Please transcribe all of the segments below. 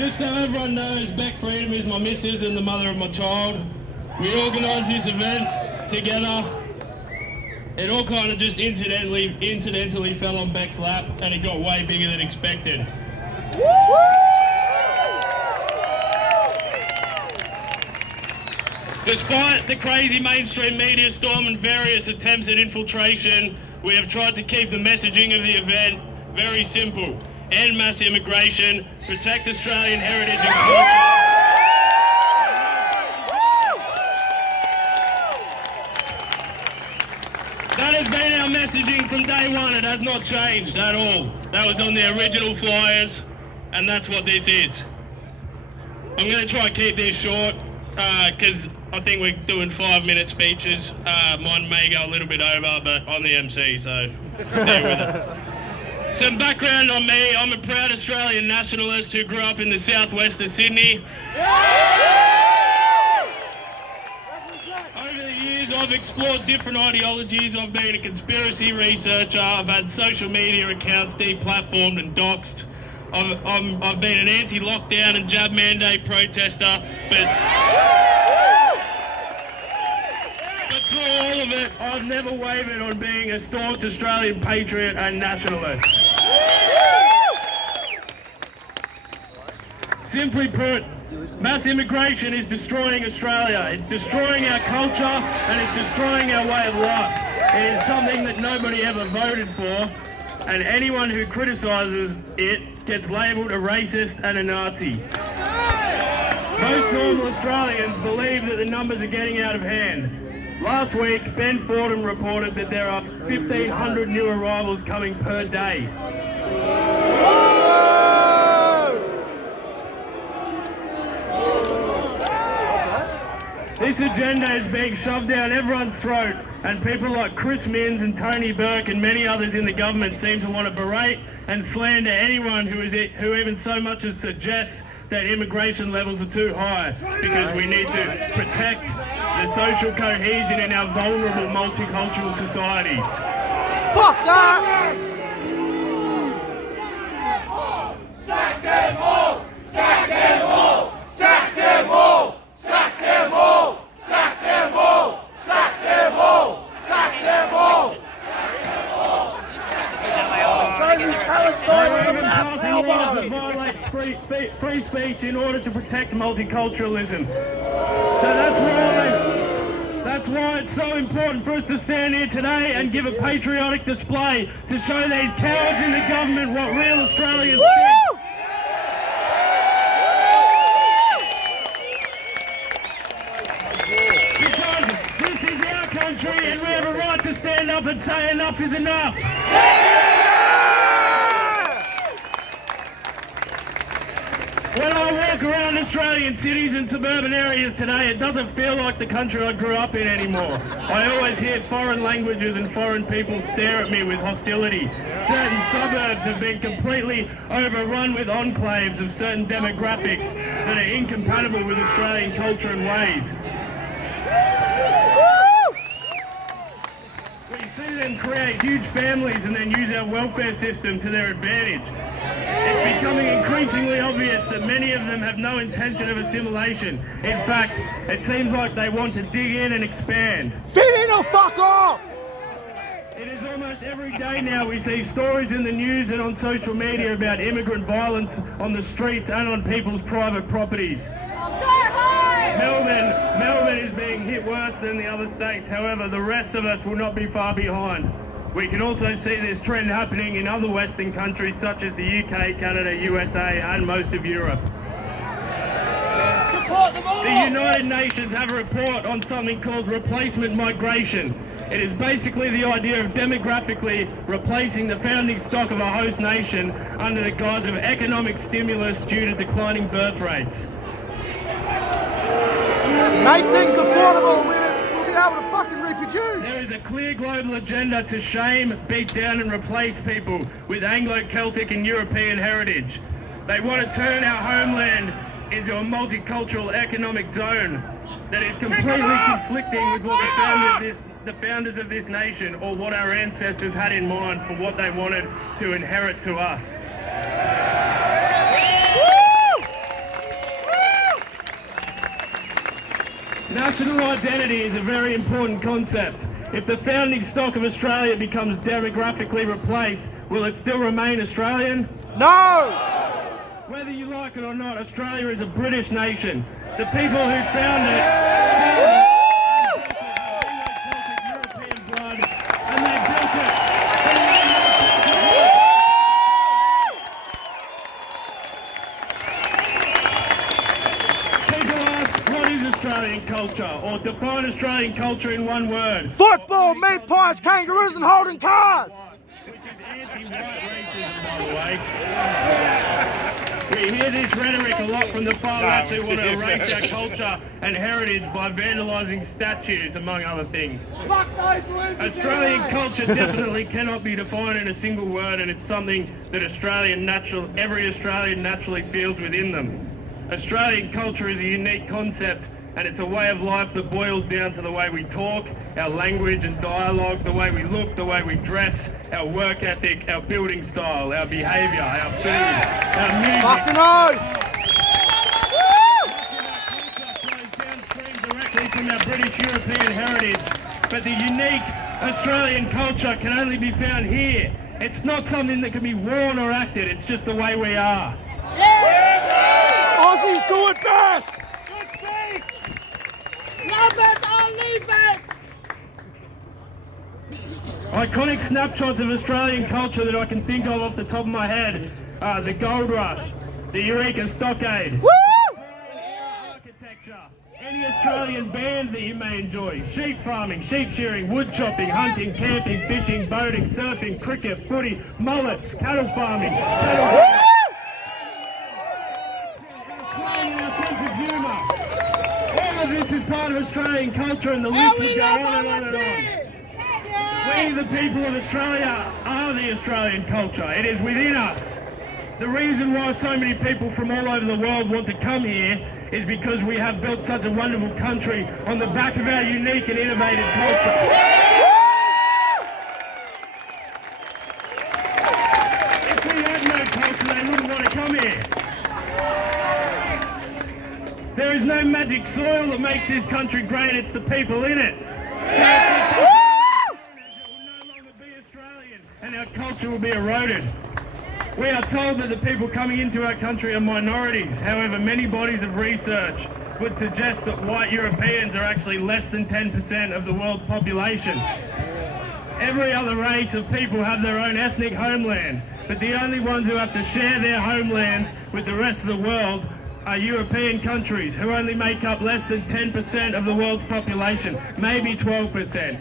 Just so everyone knows, Beck Freedom is my missus and the mother of my child. We organised this event together. It all kind of just incidentally fell on Beck's lap, and it got way bigger than expected. Despite the crazy mainstream media storm and various attempts at infiltration, we have tried to keep the messaging of the event very simple. End mass immigration, protect Australian heritage and culture. That has been our messaging from day one. It has not changed at all. That was on the original flyers, and that's what this is. I'm going to try and keep this short, because I think we're doing 5-minute speeches. Mine may go a little bit over, but I'm the MC, so bear with it. Some background on me. I'm a proud Australian nationalist who grew up in the southwest of Sydney. Over the years, I've explored different ideologies. I've been a conspiracy researcher. I've had social media accounts deplatformed and doxed. I've been an anti-lockdown and jab mandate protester, but through all of it, I've never wavered on being a staunch Australian patriot and nationalist. Simply put, mass immigration is destroying Australia. It's destroying our culture and it's destroying our way of life. It is something that nobody ever voted for, and anyone who criticises it gets labelled a racist and a Nazi. Most normal Australians believe that the numbers are getting out of hand. Last week, Ben Fordham reported that there are 1,500 new arrivals coming per day. This agenda is being shoved down everyone's throat, and people like Chris Minns and Tony Burke and many others in the government seem to want to berate and slander anyone who even so much as suggests that immigration levels are too high, because we need to protect the social cohesion in our vulnerable multicultural societies. Fuck that! Sack them all! Sack them all! Sack them all! Sack them all! Sack them all! Sack them all! Sack them all! Violate free speech in order to protect multiculturalism. So that's why it's so important for us to stand here today and give a patriotic display to show these cowards in the government what real Australians think. Because this is our country and we have a right to stand up and say enough is enough. When I walk around Australian cities and suburban areas today, it doesn't feel like the country I grew up in anymore. I always hear foreign languages and foreign people stare at me with hostility. Certain suburbs have been completely overrun with enclaves of certain demographics that are incompatible with Australian culture and ways. We see them create huge families and then use our welfare system to their advantage. It's becoming increasingly obvious that many of them have no intention of assimilation. In fact, it seems like they want to dig in and expand. Fit in or fuck off! It is almost every day now we see stories in the news and on social media about immigrant violence on the streets and on people's private properties. Melbourne is being hit worse than the other states. However, the rest of us will not be far behind. We can also see this trend happening in other Western countries such as the UK, Canada, USA and most of Europe. The United Nations have a report on something called replacement migration. It is basically the idea of demographically replacing the founding stock of a host nation under the guise of economic stimulus due to declining birth rates. Make things affordable, we'll be able to fucking reproduce. There is a clear global agenda to shame, beat down and replace people with Anglo-Celtic and European heritage. They want to turn our homeland into a multicultural economic zone that is completely conflicting with what the founders of this nation or what our ancestors had in mind for what they wanted to inherit to us. identity is a very important concept. If the founding stock of Australia becomes demographically replaced, will it still remain Australian? No! Whether you like it or not, Australia is a British nation. The people who found it European blood, and they built it. People ask, what is Australian culture? Or define Australian culture in one word. Football, meat pies, kangaroos, and holding cars! Which is anti-white racism, by the way. We hear this rhetoric a lot from the far left who want to erase our culture and heritage by vandalising statues, among other things. Fuck those losers! Australian culture definitely cannot be defined in a single word, and it's something that every Australian naturally feels within them. Australian culture is a unique concept, and it's a way of life that boils down to the way we talk, our language and dialogue, the way we look, the way we dress, our work ethic, our building style, our behaviour, our food, our music. Fucking oath! Flows downstream directly from our British European heritage, but the unique Australian culture can only be found here. It's not something that can be worn or acted, it's just the way we are. Aussies do it best! Love it or leave it! Iconic snapshots of Australian culture that I can think of off the top of my head are the Gold Rush, the Eureka Stockade, architecture, any Australian band that you may enjoy, sheep farming, sheep shearing, wood chopping, hunting, camping, fishing, boating, surfing, cricket, footy, mullets, cattle farming, Australian sense of humour. All of this is part of Australian culture, and the list would go on and on and on. We, the people of Australia, are the Australian culture. It is within us. The reason why so many people from all over the world want to come here is because we have built such a wonderful country on the back of our unique and innovative culture. If we had no culture, they wouldn't want to come here. There is no magic soil that makes this country great, it's the people in it. And our culture will be eroded. We are told that the people coming into our country are minorities. However, many bodies of research would suggest that white Europeans are actually less than 10% of the world's population. Every other race of people have their own ethnic homeland, but the only ones who have to share their homelands with the rest of the world are European countries, who only make up less than 10% of the world's population, maybe 12%.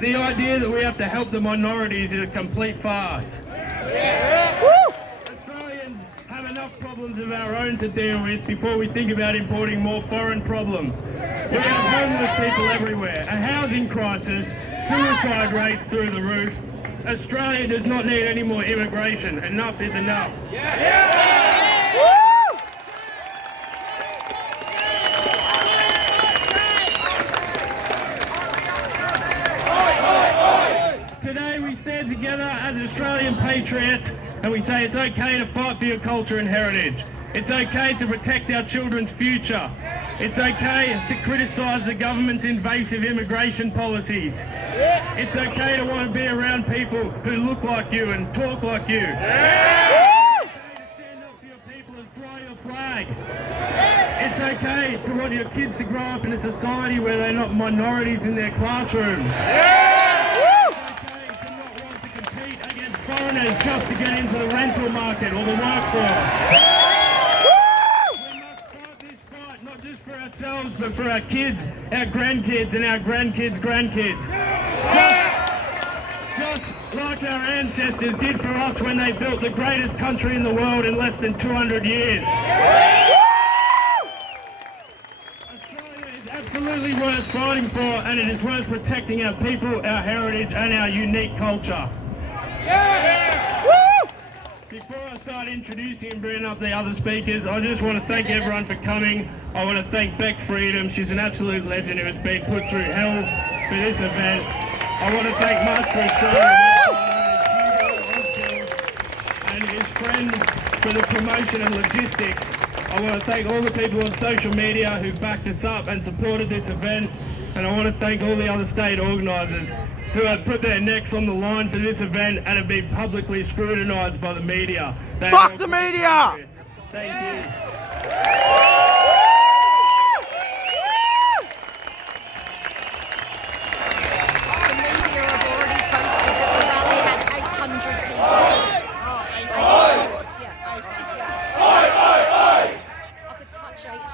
The idea that we have to help the minorities is a complete farce. Australians have enough problems of our own to deal with before we think about importing more foreign problems. We have homeless people everywhere, a housing crisis, suicide rates through the roof. Australia does not need any more immigration. Enough is enough. Today we stand together as Australian patriots and we say it's okay to fight for your culture and heritage. It's okay to protect our children's future. It's okay to criticise the government's invasive immigration policies. It's okay to want to be around people who look like you and talk like you. It's okay to stand up for your people and fly your flag. It's okay to want your kids to grow up in a society where they're not minorities in their classrooms. Foreigners just to get into the rental market or the workforce. We must fight this fight, not just for ourselves, but for our kids, our grandkids, and our grandkids' grandkids. Just like our ancestors did for us when they built the greatest country in the world in less than 200 years. Australia is absolutely worth fighting for, and it is worth protecting our people, our heritage, and our unique culture. Before I start introducing and bringing up the other speakers, I just want to thank everyone for coming. I want to thank Beck Freedom. She's an absolute legend who has been put through hell for this event. I want to thank Master Australia and his friend for the promotion and logistics. I want to thank all the people on social media who backed us up and supported this event. And I want to thank all the other state organisers who have put their necks on the line for this event and have been publicly scrutinised by the media. Fuck the media! Thank you.